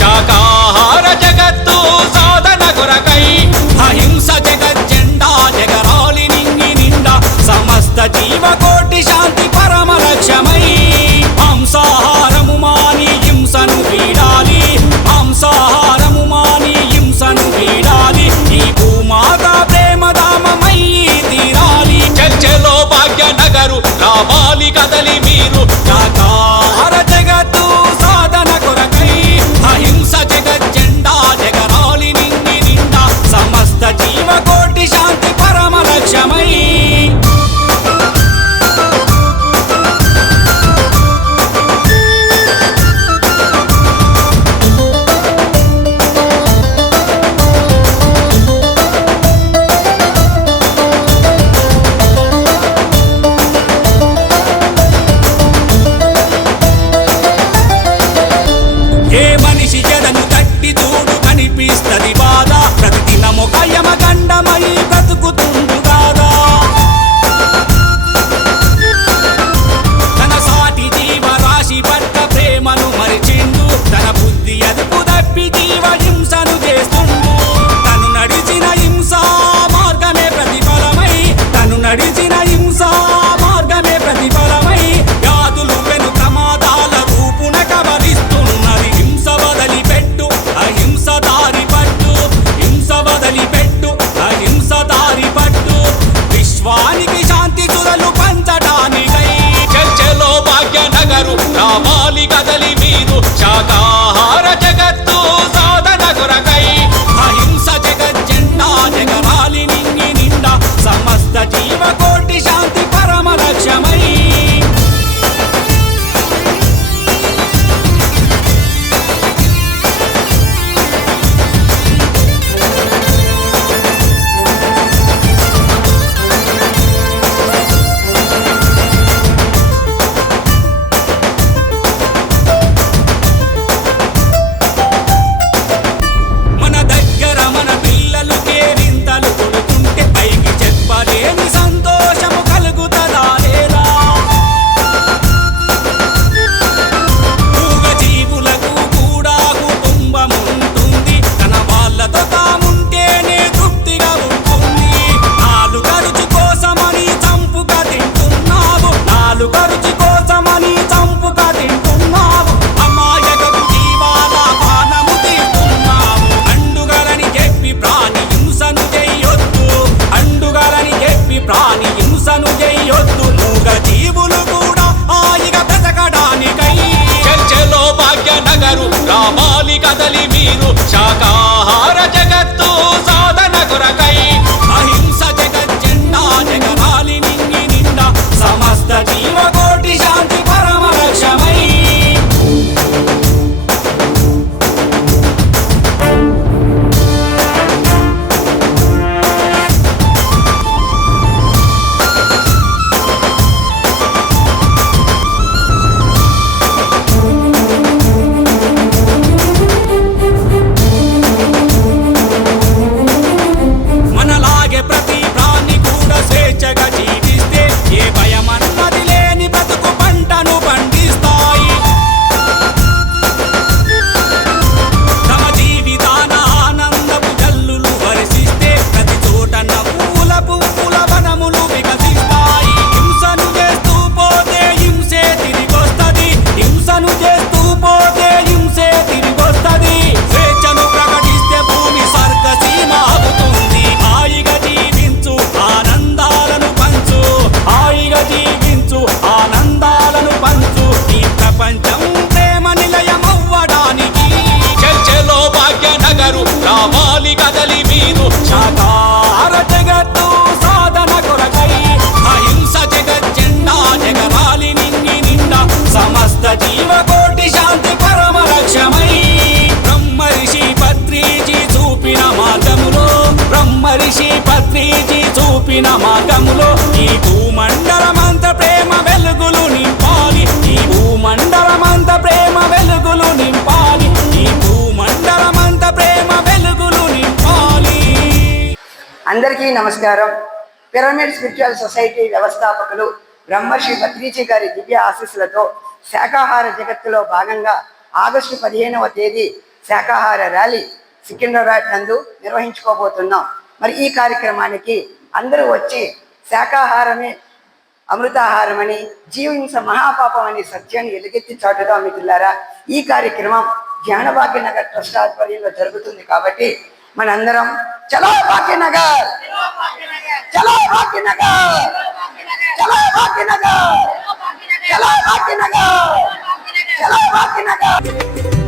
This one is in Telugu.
శాకాహార జగత్తు సాధన కొరకై అహింస జగజ్జెండా జగరాలి నింగి నిండా సమస్త జీవకోటి శాంతి పరమ లక్ష్యమై మాంసాహారము మాని హింసను వీడాలి, మాంసాహారము మాని హింసను వీడాలి, ఈ భూమాత ప్రేమధామమై తీరాలి. చర్చలో భాగ్యనగరు రావాలి కదలి మీరు శాకాహార జగత్తు సాధన కొరకై అహింస జగజ్జెండా జగరాలి నింగి నిండా సమస్త జీవకోటి శాంతి పరమ లక్ష్యమై ఏ మనిషి జడను తట్టి చూడు కనిపిస్తది బాధ, ప్రతిదినము కయమగండమై బ్రతుకుతుండు కాదా. తన సాటి జీవరాశి పట్ల ప్రేమను మరిచిండు, తన బుద్ధి అదుపు తప్పి జీవ హింసను చేస్తుండు. తను నడిచిన హింసా మార్గమే ప్రతిఫలమై, తను నడిచిన హింసా మార్గమే ప్రతిఫలమై వ్యాధులు వెను ప్రమాదాల రూపున కబలిస్తున్నది. హింస వదిలిపెట్టు అహింస దారి పట్టు, హింస వదిలిపెట్టు అహింస దారి పట్టు, విశ్వానికి శాంతి సుధలు పంచడానికై చర్చలో భాగ్యనగరు రావాలి కదలి మీరు శాకాహార జగత్తు సాధన కొరకై అహింస జగజ్జెండా జగరాలి నింగి నిండా సమస్త జీవకోటి శాంతి పరమ లక్ష్యమై మన దగ్గర మన పిల్లలు కేరింతలు కొడుతుంటే పైకి చెప్పలేని సంతోషము కలుగుతదా లేదా. మూగ జీవులకు కూడా కుటుంబముంటుంది, తన వాళ్ళతో తాముంటేనే తృప్తిగా ఉంటుంది. నాలుగు రుచి కోసమని చంపుగా తింటున్నావు, నాలుగు రుచి కోసమని చంపుగా తింటున్నావు. అమాయకపు జీవాల పానము తీస్తున్నావు. అండుగలని చెప్పి ప్రాణి హింసను చెయ్యొద్దు, అండుగలని చెప్పి ప్రాణి హింసను చెయ్యొద్దు. మూగ జీవులు కూడా హాయిగా బ్రతకడానికై చర్చలో భాగ్యనగరు రావాలి కదలి మీరు శాకాహార జగత్తు సాధన కొరకై అహింస జగజ్జెండా జగరాలి నింగి నిండా సమస్త జీవకోటి శాంతి పరమ లక్ష్యమై మనలాగే ప్రతి ప్రాణి కూడా స్వేచ్ఛగా జీవిస్తే ఏ భయమన్నది లేని బ్రతుకు పంటను పండిస్తాయి. తమ జీవితాన ఆనందపు జల్లులు వర్షిస్తే ప్రతి చోట నవ్వుల పువ్వుల వనములు వికసిస్తాయి. హింసను చేస్తూ పోతే హింసే తిరిగొస్తది, హింసను చేస్తూ పోతే హింసే తిరిగొస్తది. స్వేచ్ఛను ప్రకటిస్తే భూమి స్వర్గసీమ అవుతుంది. హాయిగా జీవించు ఆనందాలను పంచు, హాయిగా జీవించు ఆనందాలను పంచు. ఈ ప్రపంచం ప్రేమ నిలయమవ్వడానికి చర్చలో భాగ్యనగరు రావాలి కదలి మీరు శాకాహార జగత్తు సాధన కొరకై అహింస జగజ్జెండా జగరాలి నింగి నిండా సమస్త జీవకోటి శాంతి పరమ లక్ష్యమై బ్రహ్మర్షి పత్రిజీ చూపిన మార్గములో, బ్రహ్మర్షి పత్రిజీ చూపిన మార్గములో ఈ భూమండలమంత ప్రేమ వెలుగులు నింపాలి, ఈ భూమండలమంత ప్రేమ వెలుగులు నింపాలి, ఈ భూమండలమంత ప్రేమ వెలుగులు నింపాలి. అందరికీ నమస్కారం. పిరమిడ్ స్పిరిచువల్ సొసైటీ వ్యవస్థాపకులు బ్రహ్మర్షి పత్రిజీ గారి దివ్య ఆశీస్సులతో శాకాహార జగత్తులో భాగంగా ఆగస్టు 15వ తేదీ శాకాహార ర్యాలీ సికింద్రాబాద్ నందు నిర్వహించుకోబోతున్నాం. మరి ఈ కార్యక్రమానికి అందరూ వచ్చి శాకాహారమే అమృతాహారమని, జీవించ మహాపాపం అని సత్యాన్ని ఎలుగెత్తి చాటుదాం మిత్రులారా. ఈ కార్యక్రమం జ్ఞాన భాగ్యనగర్ ట్రస్ట్ ఆధ్వర్యంలో జరుగుతుంది కాబట్టి మనందరం చలో భాగ్యనగర్, చలో భాగ్యనగర్, చలో భాగ్యనగర్, చలో భాగ్యనగర్, చలో భాగ్యనగర్.